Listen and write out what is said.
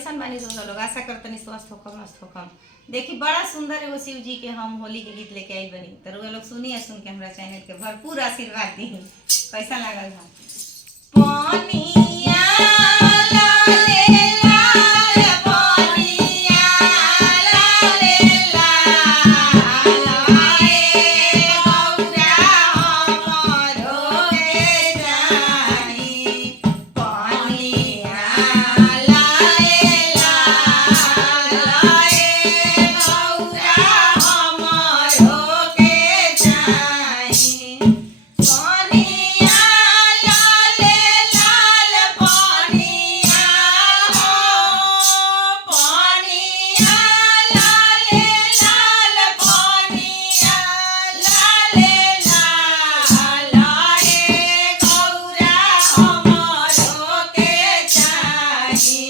कैसन बानी दोनों लोग? आशा करतनी स्वस्थ होकम मस्त होकम। देखी बड़ा सुंदर एगो शिव जी के हम होली के गीत लेके आई बनी, तो लोग सुनी सुन के हमरा चैनल के भरपूर आशीर्वाद दी। कैसा लागल है? पानिया लाले लाल पानिया लाले लाल आए गौरा हमरो के जानी पानिया लाले लाल आए गौरा हमरो के जानी पानिया लाले लाल पानिया हो पानिया लाले लाल पानिया लाले लाल आए गौरा हमरो के चाही